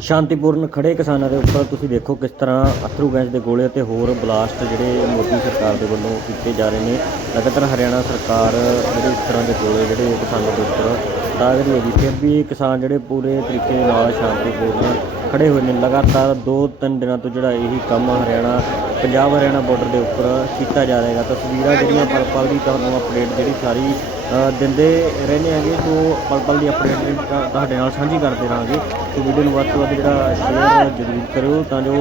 ਸ਼ਾਂਤੀਪੂਰਨ ਖੜੇ ਕਿਸਾਨਾਂ ਦੇ ਉੱਪਰ ਤੁਸੀਂ ਦੇਖੋ ਕਿਸ ਤਰ੍ਹਾਂ ਅਥਰੂ ਗੈਸ ਦੇ ਗੋਲੇ ਅਤੇ ਹੋਰ ਬਲਾਸਟ ਜਿਹੜੇ ਮੋਦੀ ਸਰਕਾਰ ਦੇ ਵੱਲੋਂ ਕੀਤੇ ਜਾ ਰਹੇ ਨੇ। ਲਗਾਤਾਰ ਹਰਿਆਣਾ ਸਰਕਾਰ ਜਿਹੜੇ ਇਸ ਤਰ੍ਹਾਂ ਦੇ ਗੋਲੇ ਜਿਹੜੇ ਕਿਸਾਨਾਂ ਦੇ ਉੱਪਰ ਦਾਗ ਰਹੀ ਹੈਗੀ। ਫਿਰ ਵੀ ਕਿਸਾਨ ਜਿਹੜੇ ਪੂਰੇ ਤਰੀਕੇ ਦੇ ਨਾਲ ਸ਼ਾਂਤੀਪੂਰਨ ਖੜੇ ਹੋਏ ਨੇ। ਲਗਾਤਾਰ 2-3 ਦਿਨਾਂ ਤੋਂ ਜਿਹੜਾ ਇਹੀ ਕੰਮ ਹਰਿਆਣਾ ਪੰਜਾਬ ਹਰਿਆਣਾ ਬਾਰਡਰ ਦੇ ਉੱਪਰ ਕੀਤਾ ਜਾ ਰਿਹਾ ਹੈਗਾ। ਤਸਵੀਰਾਂ ਜਿਹੜੀਆਂ ਪਲ ਪਲ ਦੀ ਤੁਹਾਨੂੰ ਅਪਡੇਟ ਜਿਹੜੀ ਸਾਰੀ ਦਿੰਦੇ ਰਹਿੰਦੇ ਹੈਗੇ ਸੋ ਪਲ ਪਲ ਦੀ ਅਪਡੇਟ ਤੁਹਾਡੇ ਨਾਲ ਸਾਂਝੀ ਕਰਦੇ ਰਹਾਂਗੇ। ਸੋ ਵੀਡੀਓ ਨੂੰ ਵੱਧ ਤੋਂ ਵੱਧ ਜਿਹੜਾ ਸ਼ੇਅਰ ਜ਼ਰੂਰ ਕਰਿਓ, ਤਾਂ ਜੋ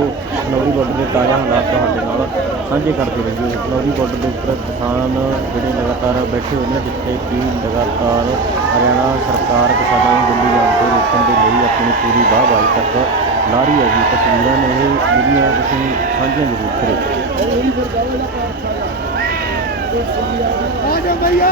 ਨੌਰੀ ਬਾਰਡਰ ਦੇ ਤਾਜ਼ਾ ਹਾਲਾਤ ਤੁਹਾਡੇ ਨਾਲ ਸਾਂਝੇ ਕਰਦੇ ਰਹੀਏ। ਨੌਰੀ ਬਾਰਡਰ ਦੇ ਉੱਪਰ ਕਿਸਾਨ ਜਿਹੜੇ ਲਗਾਤਾਰ ਬੈਠੇ ਹੋਏ ਨੇ, ਜਿੱਥੇ ਕਿ ਲਗਾਤਾਰ ਹਰਿਆਣਾ ਸਰਕਾਰ ਕਿਸਾਨਾਂ ਨੂੰ ਦਿੱਲੀ ਜਾਣ ਤੋਂ ਰੋਕਣ ਦੇ ਲਈ ਆਪਣੀ ਪੂਰੀ ਬਾਹ ਵਾਈ ਤੱਕ ਲਾਰੀ ਹੈ ਜੀ। ਤਸਵੀਰਾਂ ਨੇ ਜਿਹੜੀਆਂ ਤੁਸੀਂ ਸਾਂਝੀਆਂ ਜ਼ਰੂਰ ਕਰਿਓ। ਆ ਜਾ ਭਈਆ!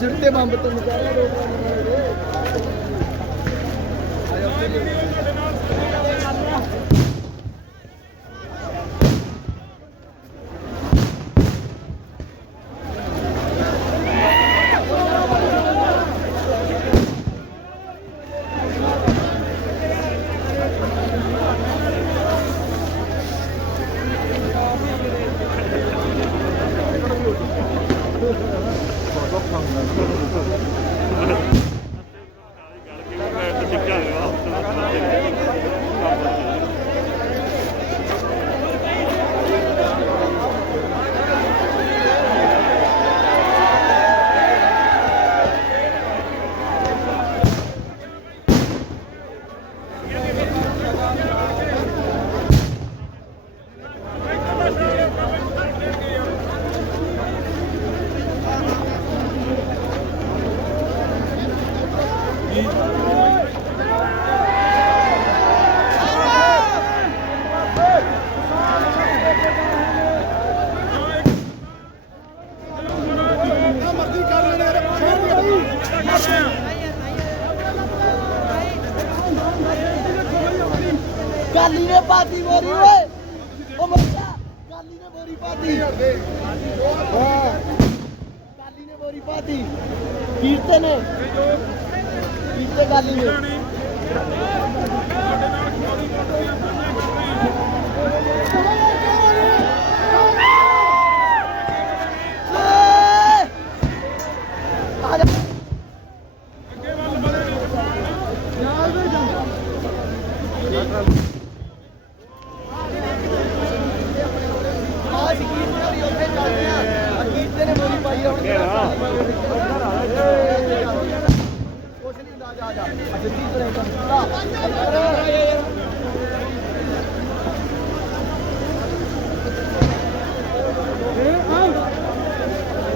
ਖੁੱਲੀ ਸਿੱਟੇ ਬੰਬ ਤੋਂ ਨਿਕਾਲਿਆ ਕਾਲੀ ਨੇ ਪਾਤੀ ਮੋਰੀ ਓਏ। ਉਹ ਮੱਛਾ ਗਾਲੀ ਨੇ ਮੋਰੀ ਪਾਤੀ। ਹਾਂ ਗਾਲੀ ਨੇ ਬੋਰੀ ਪਾਤੀ। ਕੀਰਤੇ ਨੇ। ਕੀਰਤੇ ਗਾਲੀ ਨੇ। ਏ! ਆ ਜਾ ਆ ਸੀ ਕੀਰਤੇ ਵਾਲੀ ਉੱਥੇ ਚੱਲਦੇ ਆ ਆ ਕੀਰਤੇ ਨੇ ਮੋਰੀ ਪਾਈ ਆ ਹੁਣ ਕੁਛ ਨਹੀਂ ਹੁੰਦਾ ਜਾ ਜਾ ਆ ਸਿੱਧੀ ਤਰ੍ਹਾਂ ਕਰ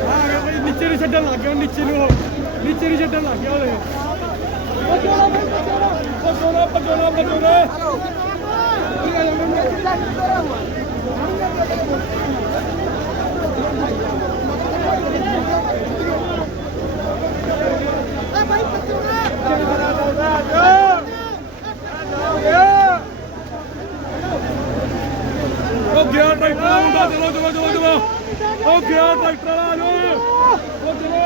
ਆ ਗਿਆ ਬਈ ਨੀਚੇ ਨੂੰ ਛੱਡਣ ਲੱਗ ਗਿਆ ਨੀਚੇ ਨੂੰ ਉਹ। ਨੀਚੇ ਨੂੰ ਛੱਡਣ ਲੱਗ ਗਿਆ ਉਹਦੇ ਪਜੋਣਾ ਪਜੋਣਾ ਪਜੋਣਾ ਉਹ ਉਹ ਗਿਆ ਡਾਕਟਰ ਆ ਜਾ ਉਹ ਚਲੋ।